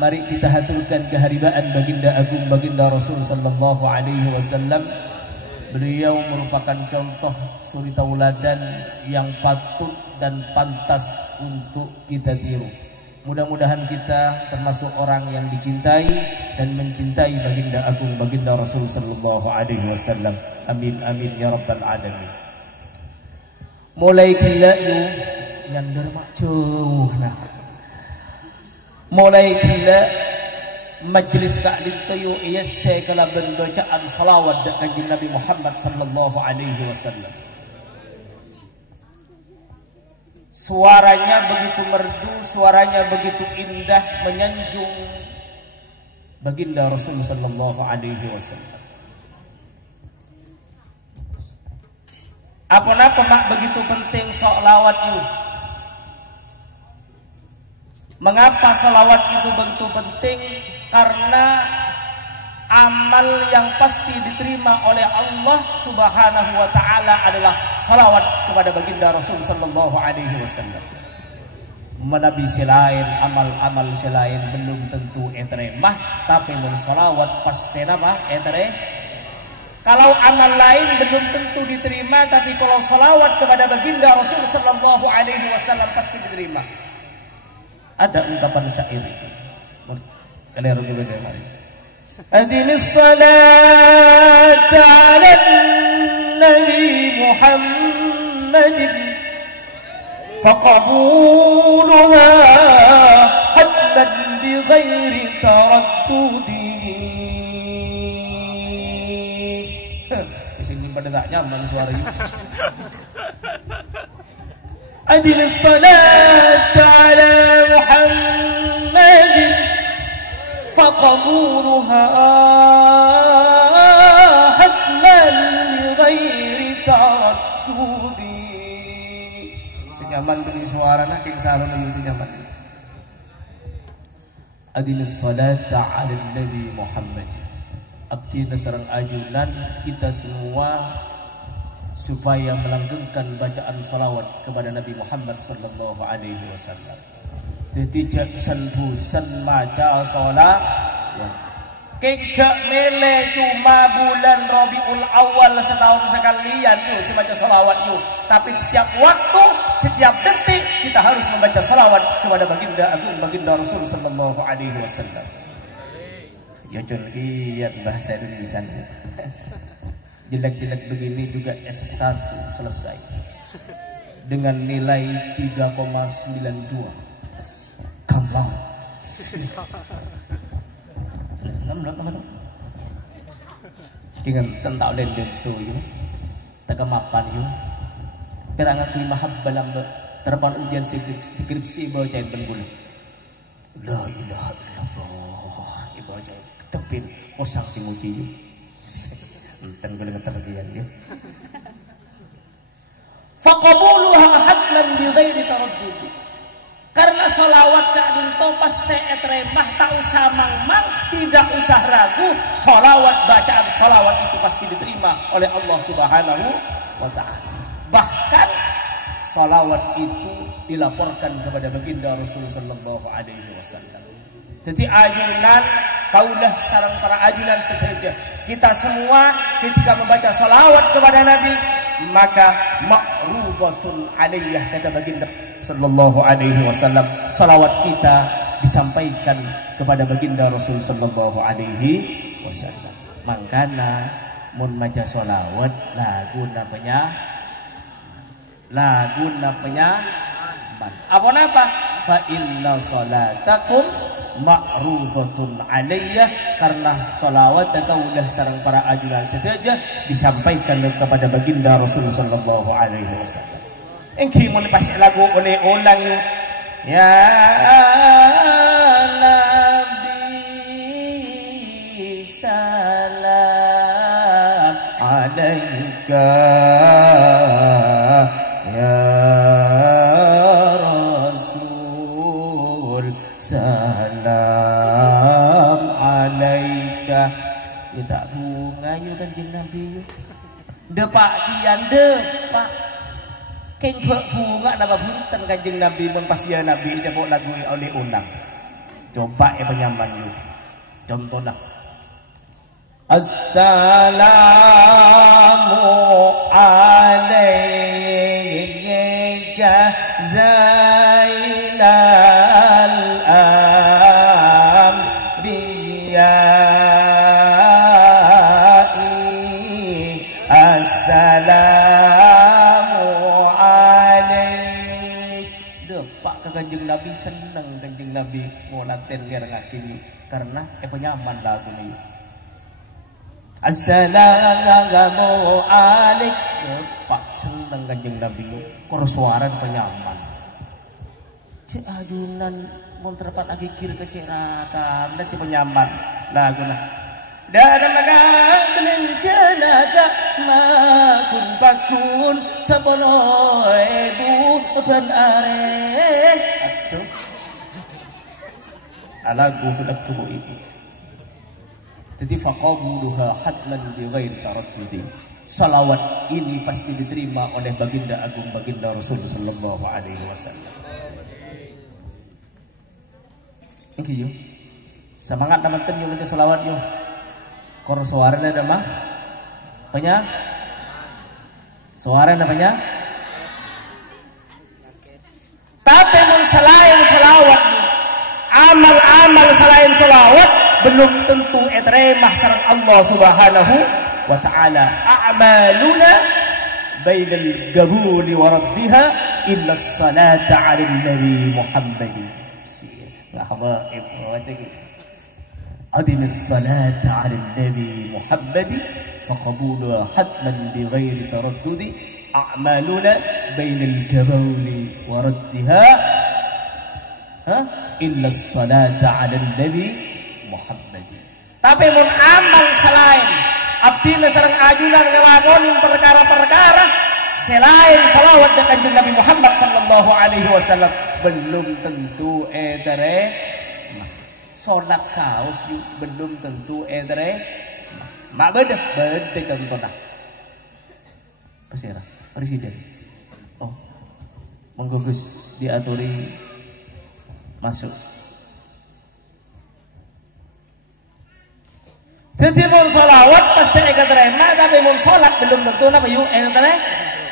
mari kita haturkan keharibaan baginda agung baginda Rasul sallallahu alaihi wasallam. Beliau merupakan contoh suri tauladan yang patut dan pantas untuk kita tiru. Mudah-mudahan kita termasuk orang yang dicintai dan mencintai baginda agung baginda Rasul sallallahu alaihi wasallam. Amin amin ya rabbal alamin. Mulai kelayu yang dermak jauh nah. Mulai kela majlis kali tayu iyasai kala bacaan salawat dekat Nabi Muhammad sallallahu alaihi wasallam. Suaranya begitu merdu, suaranya begitu indah menyanjung baginda Rasul sallallahu alaihi wasallam. Apa-apa mak begitu penting salawat itu? Mengapa salawat itu begitu penting? Karena amal yang pasti diterima oleh Allah Subhanahu wa taala adalah salawat kepada baginda Rasul sallallahu alaihi wasallam. Menabi selain amal-amal selain belum tentu eteremah, tapi mun salawat pasti nama etere. Kalau amal lain belum tentu diterima, tapi kalau salawat kepada baginda Rasul sallallahu alaihi wasallam pasti diterima. Ada ungkapan syair itu. Kalian rugi beda mari. Adilis salat ala Nabi Muhammadin faqabuluha haddan bighairi taraddudi. Di sini pada tak nyaman suaranya. Adilis salat ala Muhammadin faqabuluha hatman bighairi taraddudi. Senyaman beli suara nak king salon lagi senyaman. Adilis salata ala Nabi Muhammad. Abdina sareng ajunan kita semua supaya melanggengkan bacaan salawat kepada Nabi Muhammad sallallahu alaihi wasallam. Tidak bosan maca salawat. Kejak mele cuma bulan Rabiul Awal setahun sekalian yuk si baca salawat yuk. Tapi setiap waktu, setiap detik kita harus membaca salawat kepada baginda agung baginda Rasul sallallahu alaihi wasallam. Ya lihat bahasa Indonesia. Jelek-jelek begini juga S1 selesai dengan nilai 3,92. Kamlau. Dengan tentang den tu yo. Takamapan yo. Perang aku mahabbalam terpan ujian skripsi bawa cair penggulu. La ilaha illallah. Ibu cair ketepin osang si muji yo. Enteng boleh ketergian yo. Faqabuluha hatman bighairi taraddud. Karena salawat tak dinto pasti etremah, tak usah mang-mang, tidak usah ragu. Salawat, bacaan salawat itu pasti diterima oleh Allah Subhanahu wa ta'ala. Bahkan salawat itu dilaporkan kepada baginda Rasul sallallahu alaihi wasallam. Jadi ajunan kaulah sareng para ajunan seterusnya. Kita semua ketika membaca salawat kepada Nabi, maka ma'rudatun alaiyah kata baginda sallallahu alaihi wasallam, salawat kita disampaikan kepada baginda Rasul sallallahu alaihi wasallam. Mangkana mun maca salawat lagu napanya apa napa fa inna salatakum ma'rudatun alayya, karena salawat kaulah sareng para ajunan sedaja disampaikan kepada baginda Rasul sallallahu alaihi wasallam. Engki mun pas lagu oleh ulang ya Nabi salam alaika ya Rasul salam alaika. Ya tak bunga yu Kanjeng Nabi yu. Depak kian depak keng bunga nama bunten Kanjeng Nabi mun pas ya Nabi jabok lagu oleh unang. Coba penyaman yuk. Contohnya. Assalamu alayka zainal anbiya'i. Assalamu alayka. Depak ke Kanjeng Nabi, seneng Kanjeng Nabi ngolaten biar ngakini karena penyaman lagu ini. Assalamu alaikum. Pak seneng Kanjeng Nabi kor suara penyaman. Cek adunan mun terpat lagi kir ke siratan da si penyaman laguna. Dan maka benencanaga makun pakun sapono ebu ben are. Atuh. Alagu budak tubuh ibu. Jadi faqabuluha hatman bi ghairi taraddudi. Salawat ini pasti diterima oleh baginda agung baginda Rasul sallallahu alaihi wasallam. Iki yo. Semangat teman-teman yo baca salawat yo. Kor suaranya ada mah? Apanya? Suara namanya? Tapi mun selain salawat, amal-amal selain salawat belum tentu etremah sareng Allah Subhanahu wa taala. A'maluna bainal qabuli wa raddiha illa as-salata 'ala nabi Muhammad. Lah apa ibu adim as-salata 'ala nabi Muhammad faqabuluha hatman bighairi taraddudi. A'maluna bainal qabuli wa raddiha illa as-salata 'ala nabi Muhammad. Tapi mun amal selain abdina sareng ajunan ngelakonin perkara-perkara selain salawat dengan Kanjeng Nabi Muhammad sallallahu alaihi wasallam belum tentu edere salat saus belum tentu edere mak beda contohna presiden menggugus diaturi masuk. Jadi mun salawat pasti eka terima, tapi mun salat belum tentu napa yuk eka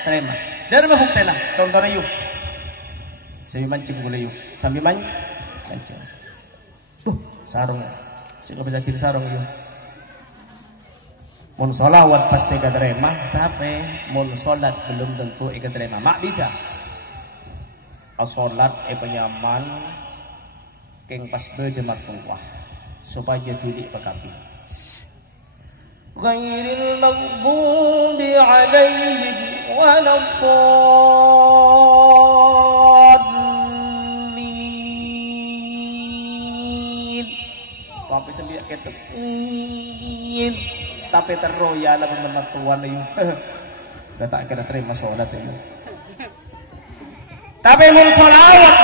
terima. Dari mana buktena? Contohnya yuk. Sambil mancing boleh yuk. Sambil mancing. Sarung. Cukup bisa kiri sarung yuk. Mun salawat pasti eka terima, tapi mun salat belum tentu eka terima. Mak bisa. Salat penyaman keng pas bede matuah supaya tulik pekapi. Ghairil maghdubi alaihim waladdallin. Tapi sembiak ketuk. Tapi teroya lah menatuan itu. Dah tak kena terima salat itu. Tapi mun salawat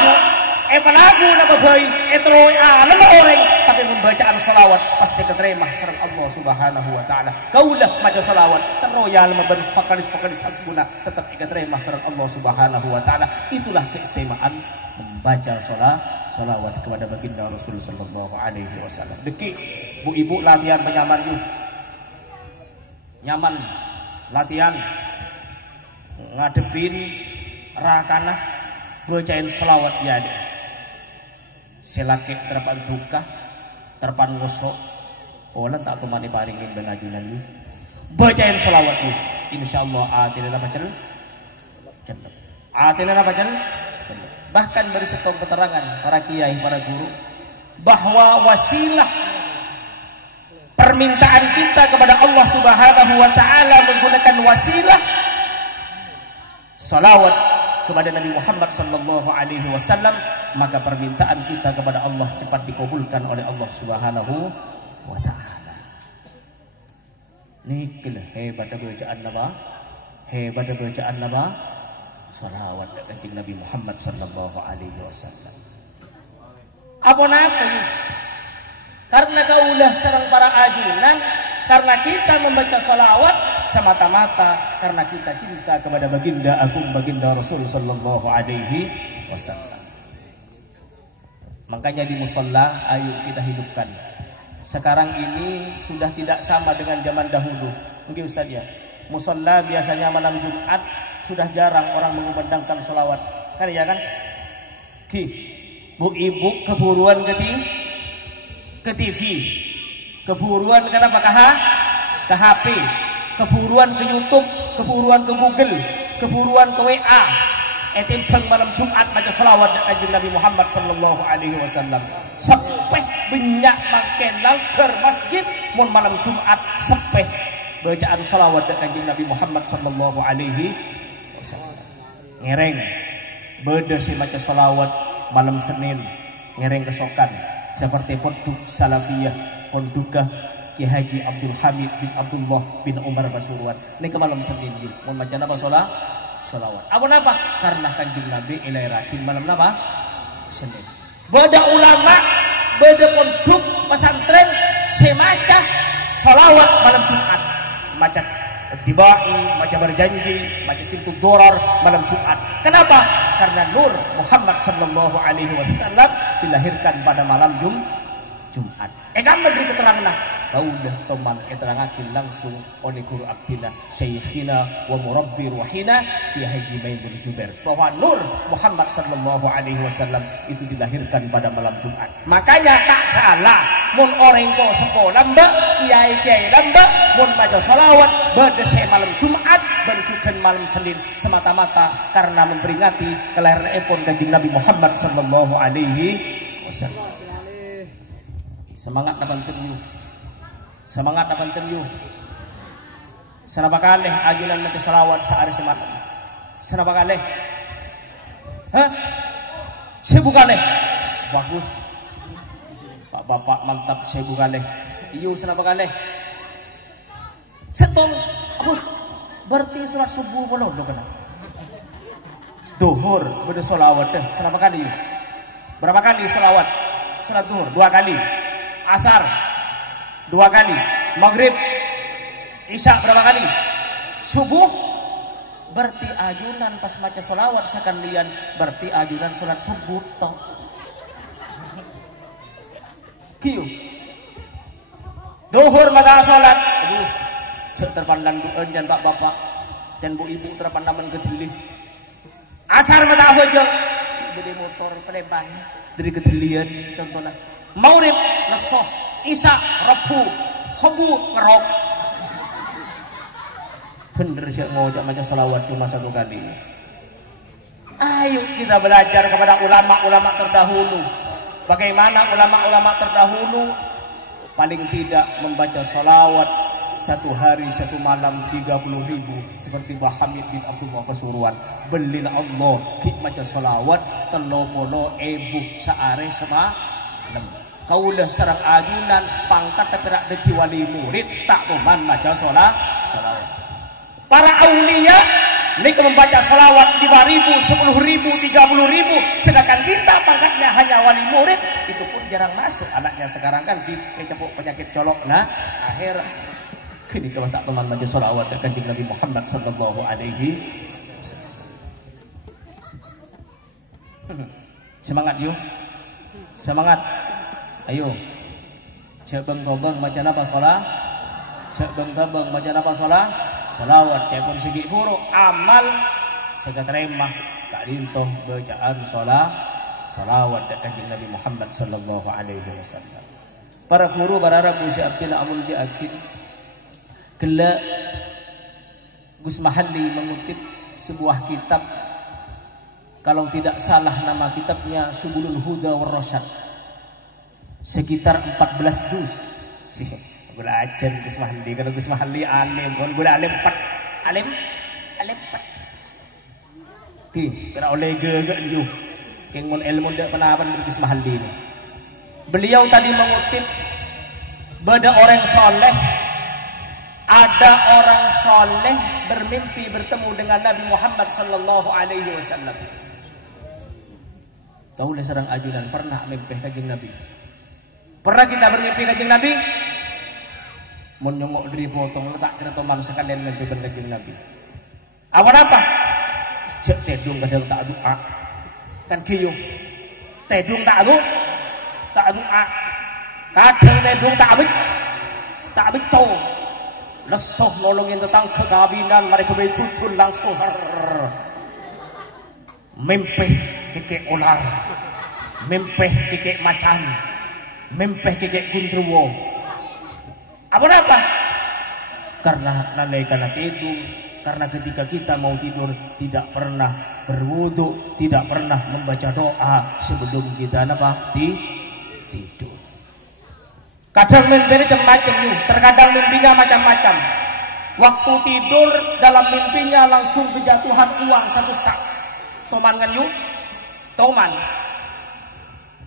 pelagu nama bayi etroya nama orang tapi membacaan salawat pasti keterima sareng Allah Subhanahu wa taala. Kaulah maca salawat teroya lama ben fakaris hasbuna tetap keterima sareng Allah Subhanahu wa taala. Itulah keistimewaan membaca salawat kepada baginda Rasul sallallahu alaihi wasallam. Deki bu ibu latihan penyaman yuk. Nyaman latihan ngadepin rakana bacain salawat ya deh. Selake terpan duka terpan ngosok olan tak tu mani paringin benajunan lu bacain salawat lu insyaallah atina apa cel atina apa cel. Bahkan beri setong keterangan para kiai para guru bahwa wasilah permintaan kita kepada Allah Subhanahu wa taala menggunakan wasilah salawat kepada Nabi Muhammad sallallahu alaihi wasallam, maka permintaan kita kepada Allah cepat dikabulkan oleh Allah Subhanahu wa taala. Nikil hebat bacaan apa? Hebat bacaan apa? Salawat kepada Nabi Muhammad sallallahu alaihi wasallam. Apa napa yuk? Karena kaulah sareng para ajunan, karena kita membaca salawat semata-mata karena kita cinta kepada baginda agung baginda Rasul sallallahu alaihi wasallam. Makanya di musola ayo kita hidupkan. Sekarang ini sudah tidak sama dengan zaman dahulu. Mungkin Ustaz ya. Musola biasanya malam Jumat sudah jarang orang mengumandangkan sholawat. Kan ya kan? Ki, bu ibu keburuan ke TV, keburuan kenapa ke HP, keburuan ke YouTube, keburuan ke Google, keburuan ke WA. Etimpeng malam Jumat baca salawat kanjeng Nabi Muhammad sallallahu alaihi wasallam. Sepeh banyak mangkenang ke masjid mun malam Jumat sepeh bacaan salawat kanjeng Nabi Muhammad sallallahu alaihi wasallam. Ngereng beda si maca salawat malam Senin ngereng kesokan seperti pondok Salafiyah pondukah Ki Haji Abdul Hamid bin Abdullah bin Umar Pasuruan. Ini ke malam Senin mun maca apa salawat. Apa napa? Karena kanjeng Nabi ilai rakin malam napa? Senin. Beda ulama, beda pondok pesantren semaca salawat malam Jumat. Maca tibai, maca berjanji, maca simtud dorar malam Jumat. Kenapa? Karena Nur Muhammad sallallahu alaihi wasallam dilahirkan pada malam Jumat. Kamu beri keterangan kau dah teman keterangakin langsung oleh guru abdina Syekhina wa murabbi ruhina Ki Haji Main bin Zubair bahwa Nur Muhammad sallallahu alaihi wasallam itu dilahirkan pada malam Jumat. Makanya tak salah mun orang ko sekolah mbak kiai mbak mun maca salawat berdese malam Jumat bentukan malam Senin semata-mata karena memperingati kelahiran epon kanjeng Nabi Muhammad sallallahu alaihi wasallam. Semangat nabanten yu. Semangat nabanten yu. Senapa kalih ajunan maca selawat sehari semalam. Senapa kalih? Hah? Sebu kalih. Bagus. Pak Bapak mantap sebu kalih. Iyo senapa kalih? Setong. Ampun. Berarti salat subuh belum lo kena. Duhur beda selawat deh. Senapa kali yu? Berapa kali selawat? Salat duhur 2 kali. Asar 2 kali, maghrib, isya berapa kali, subuh. Berarti ajunan pas maca sholawat sekalian berarti ajunan sholat subuh toh. Kiu, duhur mata sholat, aduh, terpandang duun dan bapak dan bu ibu terpandaman kedeli. Asar mata hojong, beli motor peneban dari kedelian contohnya. Maurib lesoh, isya rebu, subuh ngerok. Bener sih ngojak maca salawat cuma 1 kali. Ayo kita belajar kepada ulama-ulama terdahulu. Bagaimana ulama-ulama terdahulu paling tidak membaca salawat 1 hari 1 malam 30.000 seperti Mbah Hamid bin Abdullah Pasuruan. Belilah Allah ki maca salawat 30.000 saare semalam. Kaulah sarang ajunan pangkat perak deti wali murid tak tuman maca salawat. Para aulia mereka membaca salawat 5.000, 10.000, 30.000, sedangkan kita pangkatnya hanya wali murid, itu pun jarang masuk. Anaknya sekarang kan kecebok penyakit colok nah akhir kini kalau tak tuman maca salawat kanjeng Nabi Muhammad sallallahu alaihi wasallam. Semangat yuk. Semangat. Ayo, cek beng-beng macam apa sholat, cek beng-beng macam apa sholat, salawat cepon segi buruk amal segateremah kak dintoh bacaan salawat dan kanjeng Nabi Muhammad sallallahu alaihi wasallam. Para guru berharap Gus Abdillah Amul Diakin kela Gus Mahalli mengutip sebuah kitab, kalau tidak salah nama kitabnya Subulul Huda war Rasyad, sekitar 14 juz. Sih, belajar Gus Mahalli. Kalau Gus Mahalli alim, kan gue alim 4. Alim 4. Kena oleh gagak you. Keng mon ilmu ndak penapan Gus Mahalli ini. Beliau tadi mengutip pada orang soleh, ada orang soleh bermimpi bertemu dengan Nabi Muhammad sallallahu alaihi wasallam. Kau le sareng ajunan pernah mimpi kanjeng Nabi. Pernah kita bermimpi kanjeng Nabi? Mun nyongok dari potong letak kena teman sekalian mimpi kanjeng Nabi. Awan apa? Cek tedung kadang tak doa. Kan kiyo. Tedung tak tak doa kadang tedung tak beco lesoh nolongin tentang kegawinan mereka betutun langsung mempeh kekek ular mempeh kekek macan mempeh kekek gundruwo apa karena karena tidur, karena ketika kita mau tidur tidak pernah berwudu, tidak pernah membaca doa sebelum kita tidur. Kadang mimpinya macam-macam yuk, terkadang mimpinya macam-macam. Waktu tidur dalam mimpinya langsung kejatuhan uang satu sak. Toman kan yuk? Toman.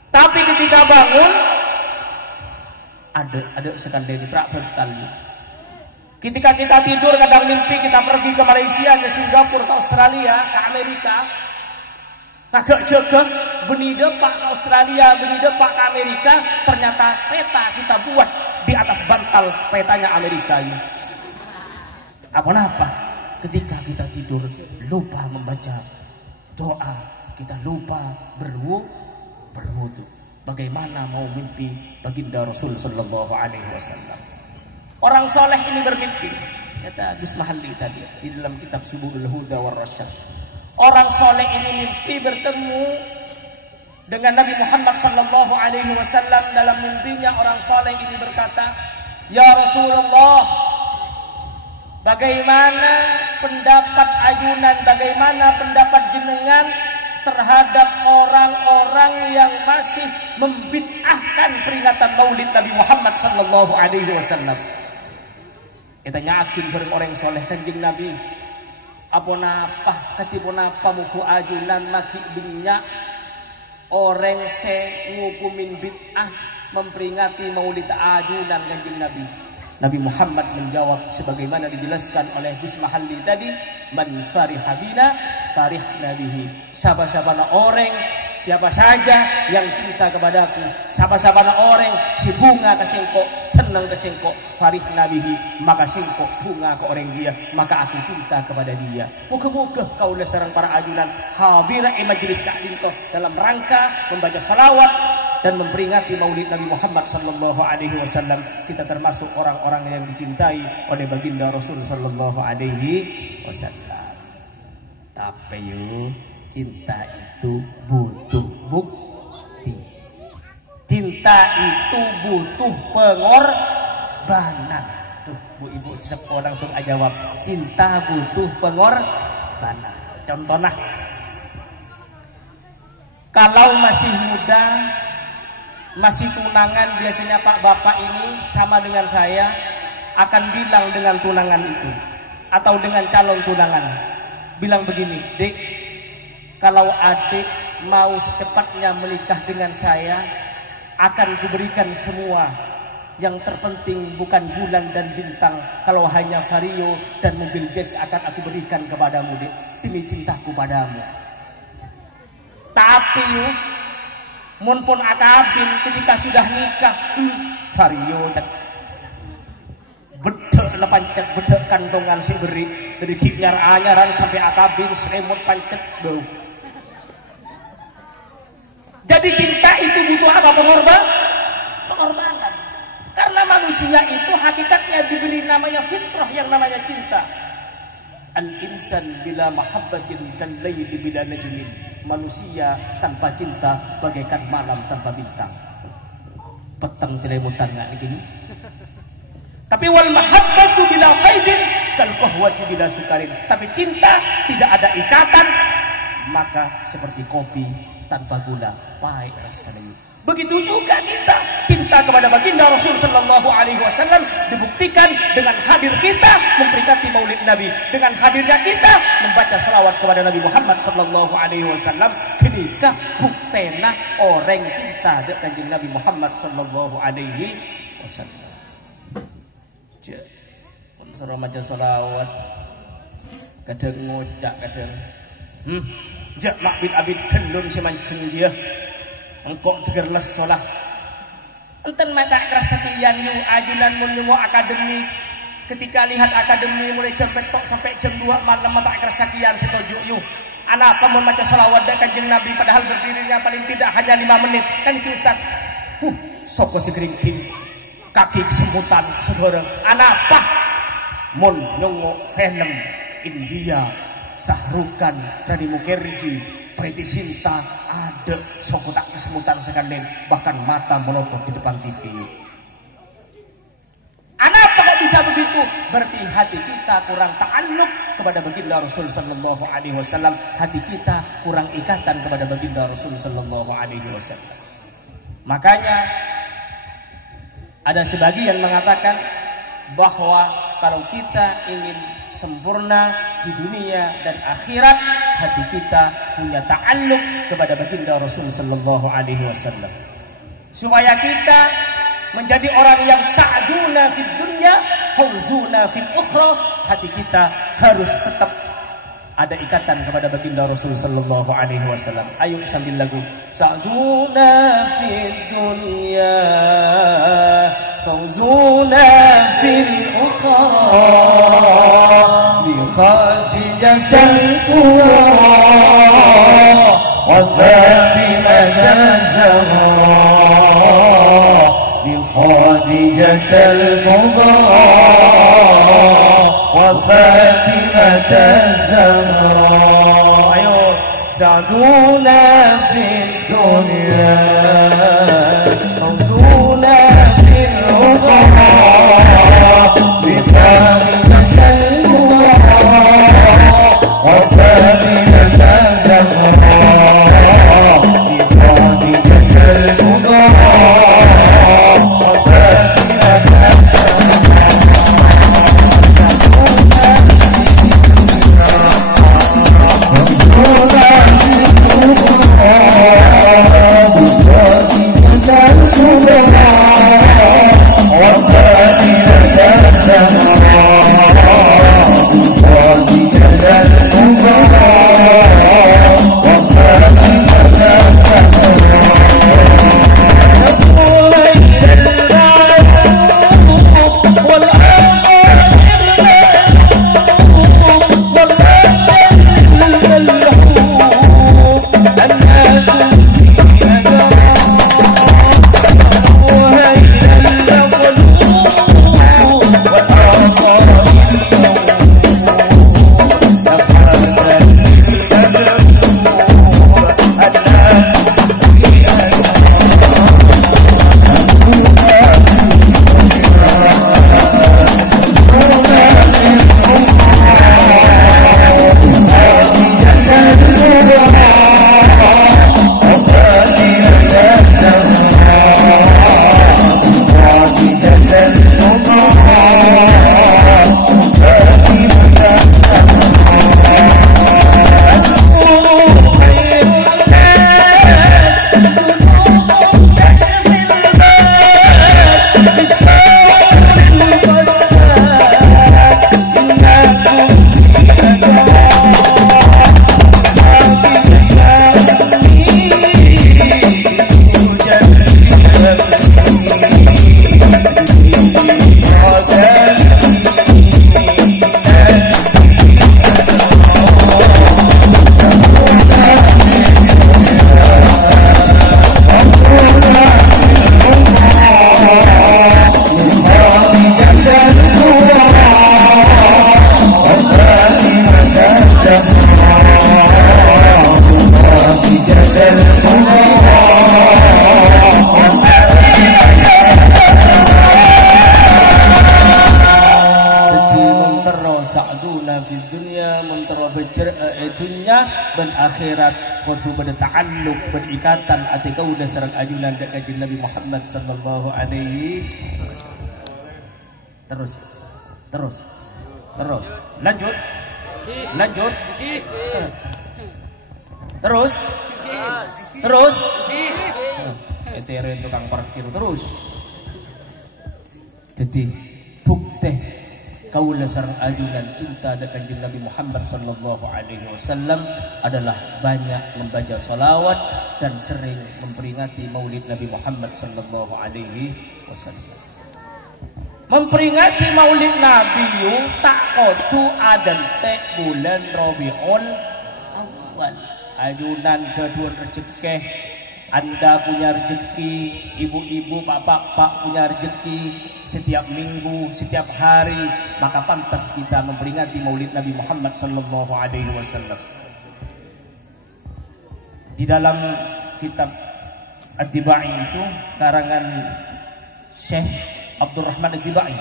Tapi ketika bangun ada sekali prak bental yuk. Ketika kita tidur kadang mimpi kita pergi ke Malaysia, ke Singapura, ke Australia, ke Amerika. Agak jaga benih depak ke Australia, benih depak ke Amerika, ternyata peta kita buat di atas bantal petanya Amerika ini. Apa? Ketika kita tidur lupa membaca doa, kita lupa berwudu. Bagaimana mau mimpi baginda Rasul sallallahu alaihi wasallam? Orang soleh ini bermimpi, kata Gus Mahalli tadi di dalam kitab Subulul Huda war Rasyad. Orang soleh ini mimpi bertemu dengan Nabi Muhammad sallallahu alaihi wasallam. Dalam mimpinya orang soleh ini berkata, "Ya Rasulullah, bagaimana pendapat ajunan, bagaimana pendapat jenengan terhadap orang-orang yang masih membid'ahkan peringatan Maulid Nabi Muhammad sallallahu alaihi wasallam?" Kita nyakin bareng orang soleh kanjeng Nabi. Apa napa katipun apa muku ajunan maki binyak orang se ngukumin bid'ah memperingati maulid ajunan kanjeng Nabi. Nabi Muhammad menjawab sebagaimana dijelaskan oleh Gus Mahalli tadi, man fariha bina farihna bihi. Siapa-siapa orang, siapa saja yang cinta kepadaku, siapa-siapa orang si bunga kesengkok, senang kesengkok, farihna bihi, maka sengkok bunga ke orang dia, maka aku cinta kepada dia. Moga-moga kaulah sareng para ajunan hadirah majelis ka'dinto dalam rangka membaca salawat dan memperingati maulid Nabi Muhammad sallallahu alaihi wasallam. Kita termasuk orang-orang yang dicintai oleh baginda Rasul sallallahu alaihi wasallam. Tapi yuk, cinta itu butuh bukti. Cinta itu butuh pengorbanan. Tuh, Bu Ibu sepo langsung aja jawab. Cinta butuh pengorbanan. Contohnya, kalau masih muda, masih tunangan, biasanya Pak Bapak ini sama dengan saya akan bilang dengan tunangan itu atau dengan calon tunangan, bilang begini, "Dek, kalau adik mau secepatnya menikah dengan saya, akan kuberikan semua. Yang terpenting bukan bulan dan bintang, kalau hanya vario dan mobil jazz akan aku berikan kepadamu, Dek, demi cintaku padamu." Tapi mun pun akabin ketika sudah nikah, vario bedek le pancet, bedek kantongan si beri dari kiknyar anyaran sampai akabin seremut pancet bau. Jadi cinta itu butuh apa? Pengorbanan. Karena manusia itu hakikatnya diberi namanya fitrah yang namanya cinta. Al-insan bila mahabbatin kal-laili bila najmin. Manusia tanpa cinta bagaikan malam tanpa bintang. Petang celemutan nggak nih? Tapi wal mahabbatu bila qaidin kal qahwati bila sukarin. Tapi cinta tidak ada ikatan, maka seperti kopi tanpa gula, pahit rasanya. Begitu juga kita cinta kepada baginda Rasul sallallahu alaihi wasallam dibuktikan dengan hadir kita memperingati maulid Nabi, dengan hadirnya kita membaca salawat kepada Nabi Muhammad sallallahu alaihi wasallam. Ketika buktena orang cinta dengan kanjeng Nabi Muhammad sallallahu alaihi wasallam. Pun sira maca salawat kadang ngucap kadang jak makbid abid kendun semancing dia engkau tegerles solah enten mata kesakian yu ajunan mun akademik. Ketika lihat akademi mulai jam petok sampai jam 2 malam mata kesakian setuju yu anak apa mun maca selawat dan kanjeng Nabi padahal berdirinya paling tidak hanya 5 menit kan itu Ustaz. soko si keringking kaki kesemutan segoreng anapa mun nyongo Venom India Sahrukan Radhi Mukherjee Preity Zinta ada soko tak kesemutan sekalian bahkan mata melotot di depan TV. Anapa kok bisa begitu? Berarti hati kita kurang ta'alluq kepada baginda Rasul sallallahu alaihi wasallam, hati kita kurang ikatan kepada baginda Rasul sallallahu alaihi wasallam. Makanya ada sebagian mengatakan bahwa kalau kita ingin sempurna di dunia dan akhirat, hati kita punya ta'alluq kepada baginda Rasul sallallahu alaihi wasallam. Supaya kita menjadi orang yang sa'duna fid dunya fawzuna fil ukhra, hati kita harus tetap ada ikatan kepada baginda Rasul sallallahu alaihi wasallam. Ayo sambil lagu. Sa'duna fid dunya fawzuna fil ukhra bi khadijatil kubra wa fatimatan zahra خادجة الكبرى وفاتمة الزهراء سعدونا في الدنيا فوزونا في العذراء بفاتمة الكبرى وفاتمة الزهراء بخادجة الكبرى dan akhirat kudu pada ta'alluq berikatan ati kau udah sareng ajunan dak kanjeng Nabi Muhammad sallallahu alaihi terus lanjut terus ETR tukang parkir terus jadi bukti kaula sareng ajunan cinta dak kanjeng Nabi Muhammad sallallahu alaihi wasallam adalah banyak membaca salawat dan sering memperingati Maulid Nabi Muhammad sallallahu alaihi wasallam. Memperingati Maulid Nabi tak kudu adente bulan Rabiul Awal. Ajunan kedua rezeki Anda punya rezeki, ibu-ibu, bapak-bapak punya rezeki setiap minggu, setiap hari, maka pantas kita memperingati Maulid Nabi Muhammad sallallahu alaihi wasallam. Di dalam kitab Ad-Dibai itu karangan Syekh Abdurrahman Ad-Dibai.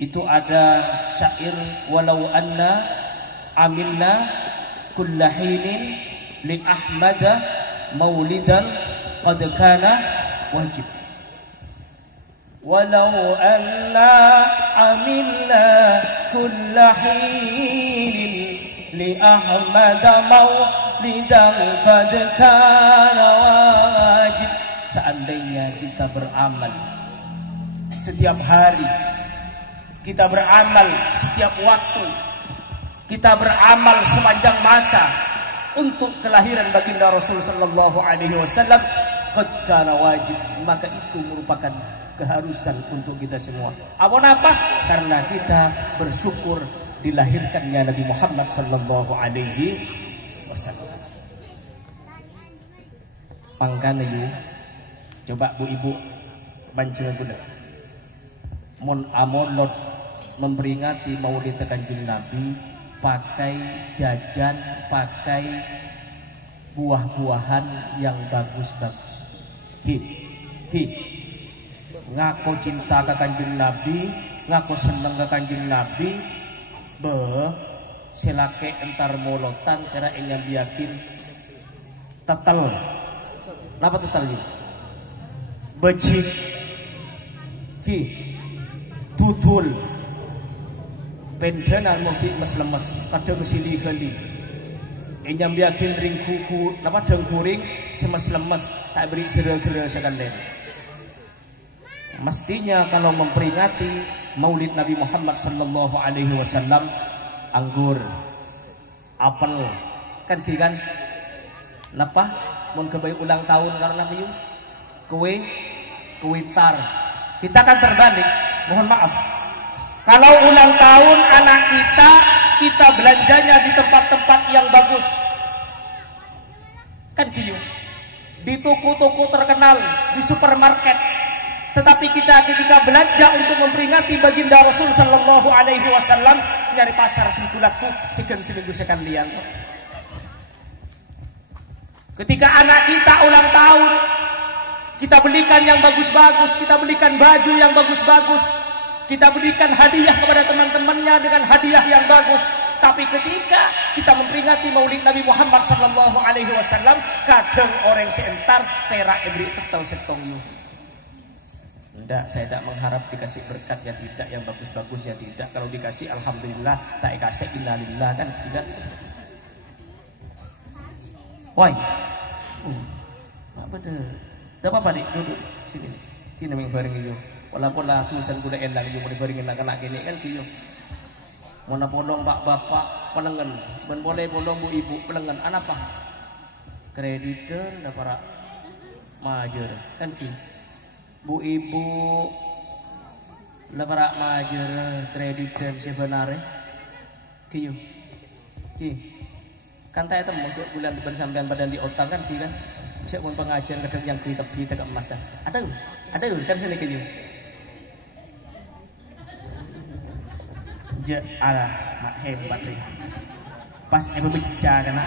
Itu ada syair walau anna amilna kulla hinin li Ahmada maulidan qad kana wajib. Walau anna amilna kulla hinin li Ahmada maulidan qad kana wajib. Seandainya kita beramal setiap hari, kita beramal setiap waktu, kita beramal sepanjang masa untuk kelahiran baginda Rasul sallallahu alaihi wasallam, qad kana wajib, maka itu merupakan keharusan untuk kita semua. Apa? Karena kita bersyukur dilahirkannya Nabi Muhammad sallallahu alaihi wasallam. Pangkana yu, coba bu ibu bancing guna. Mon amolot memperingati Maulid Kanjeng Nabi, pakai jajan, pakai buah-buahan yang bagus-bagus. Ngaku cinta ke Kanjeng Nabi, ngaku seneng ke Kanjeng Nabi, silake entar molotan karena ingin biakin tetel. Napa tetel yuk? Becik, tutul. Pendenan mogi mes lemes kadang sili gali enyam yakin ring kuku napa deng kuring semes lemes tak beri sira-sira sekalian. Mestinya kalau memperingati Maulid Nabi Muhammad sallallahu alaihi wasallam, anggur, apel kan ki kan napa mun kebaik ulang tahun karena piye kue tar kita kan terbalik. Mohon maaf, kalau ulang tahun anak kita belanjanya di tempat-tempat yang bagus. Kan gitu. Di toko-toko terkenal, di supermarket. Tetapi kita ketika belanja untuk memperingati baginda Rasul sallallahu alaihi wasallam, nyari pasar sikulaku seminggu sekalian. Ketika anak kita ulang tahun, kita belikan yang bagus-bagus, kita belikan baju yang bagus-bagus, kita berikan hadiah kepada teman-temannya dengan hadiah yang bagus. Tapi ketika kita memperingati Maulid Nabi Muhammad sallallahu alaihi wasallam, kadang orang seentar perak ebri tetel setong yu. Tidak, saya tidak mengharap dikasih berkat ya tidak, yang bagus-bagus ya tidak. Kalau dikasih alhamdulillah, tak dikasih innalillah kan tidak. Woi, apa deh? Tidak apa-apa dik, duduk sini. Sini ming bareng iyo. Walaupun lah tulisan kuda enak iyo mau dibaringin nak gini kan iyo. Mau polong pak bapak penengen, ben boleh polong bu ibu penengen. Apa? Kreditor dah para majer kan ki. Bu ibu lah para majer kreditor sebenarnya kiyo. Ki. Kan saya temu cek bulan depan sampean badan di otak kan ki kan. Cek pun pengajian kadang yang kui kepi tegak masa. Ada kan sini kiyo. Je alah mak hebat deh. Pas bicara kena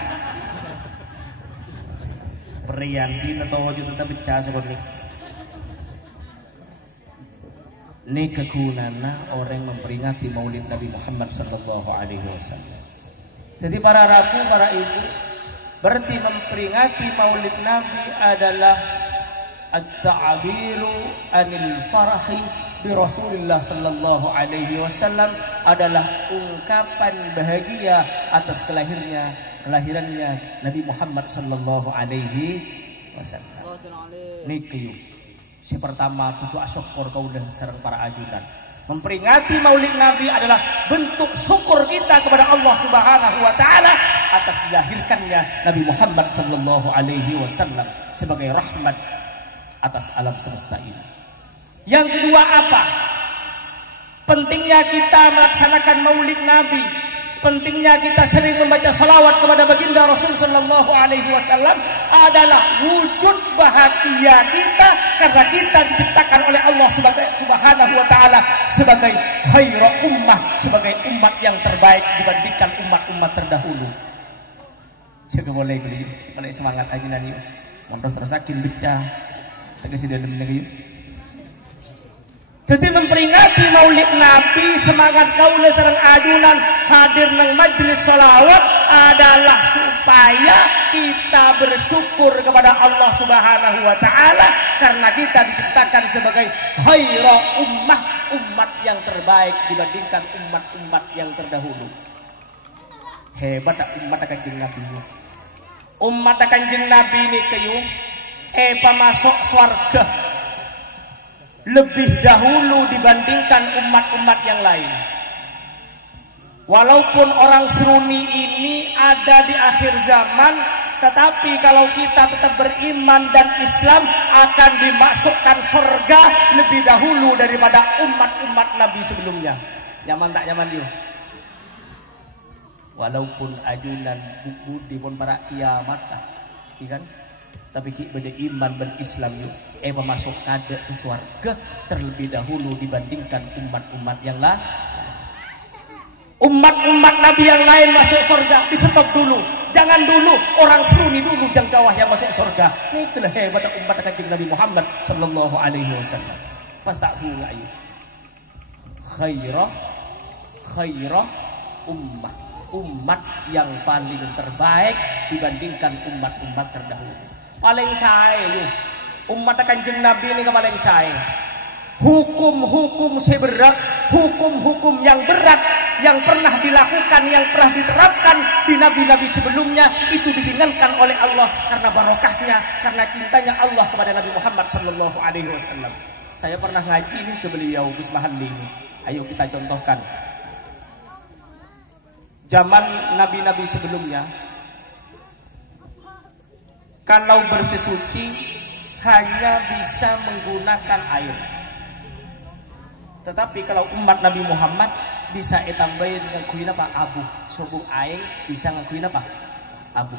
Priyanti atau juta tapi bicara seperti ini kegunaan orang memperingati Maulid Nabi Muhammad sallallahu alaihi wasallam. Jadi para rabu, para ibu, berarti memperingati Maulid Nabi adalah at-ta'biru anil farahi bi Rasulillah sallallahu alaihi wasallam, adalah ungkapan bahagia atas kelahirannya Nabi Muhammad sallallahu alaihi wasallam. Niki si pertama kudu asyukur kaulah sareng para ajudan. Memperingati Maulid Nabi adalah bentuk syukur kita kepada Allah Subhanahu wa taala atas dilahirkannya Nabi Muhammad sallallahu alaihi wasallam sebagai rahmat atas alam semesta ini. Yang kedua apa? Pentingnya kita melaksanakan Maulid Nabi pentingnya kita sering membaca salawat kepada baginda Rasul sallallahu alaihi wasallam adalah wujud bahagia kita karena kita diciptakan oleh Allah Subhanahu wa taala sebagai khairu ummah, sebagai umat yang terbaik dibandingkan umat-umat terdahulu. Jaga boleh beli, mana semangat aja nani. Montos terasakin baca, tegas di dalam negeri. Jadi memperingati maulid Nabi, semangat kaula sareng adunan hadir nang majelis sholawat adalah supaya kita bersyukur kepada Allah Subhanahu wa taala karena kita diciptakan sebagai khairu ummah, umat yang terbaik dibandingkan umat-umat yang terdahulu. Hebat umat Kanjeng Nabi. Umat Kanjeng Nabi ini kayu pamasok swarga lebih dahulu dibandingkan umat-umat yang lain. Walaupun orang Seruni ini ada di akhir zaman, tetapi kalau kita tetap beriman dan Islam akan dimasukkan surga lebih dahulu daripada umat-umat Nabi sebelumnya. Nyaman tak nyaman yuk? Walaupun ajunan budi pun para kiamat kan? Tapi kita beriman berislam yuk masuk kada ke surga terlebih dahulu dibandingkan umat-umat yang lain. Umat-umat Nabi yang lain masuk surga di stop dulu, jangan dulu orang Seruni dulu jangkawah yang masuk surga. Itulah hebat umat Kanjeng Nabi Muhammad sallallahu alaihi wasallam. Pas tak bunga ayu khairah ummah, umat yang paling terbaik dibandingkan umat-umat terdahulu. Paling saya yuk umat Kanjeng Nabi ini paling saya. Hukum-hukum seberat, hukum-hukum yang berat yang pernah dilakukan, yang pernah diterapkan di nabi-nabi sebelumnya itu diringankan oleh Allah karena barokahnya, karena cintanya Allah kepada Nabi Muhammad sallallahu alaihi wasallam. Saya pernah ngaji ini ke beliau Gus Mahalli ini. Ayo kita contohkan. Zaman nabi-nabi sebelumnya kalau bersesuci hanya bisa menggunakan air. Tetapi kalau umat Nabi Muhammad bisa tambahin dengan kuina apa? Abu. Sobung aing bisa ngakuin apa? Abu.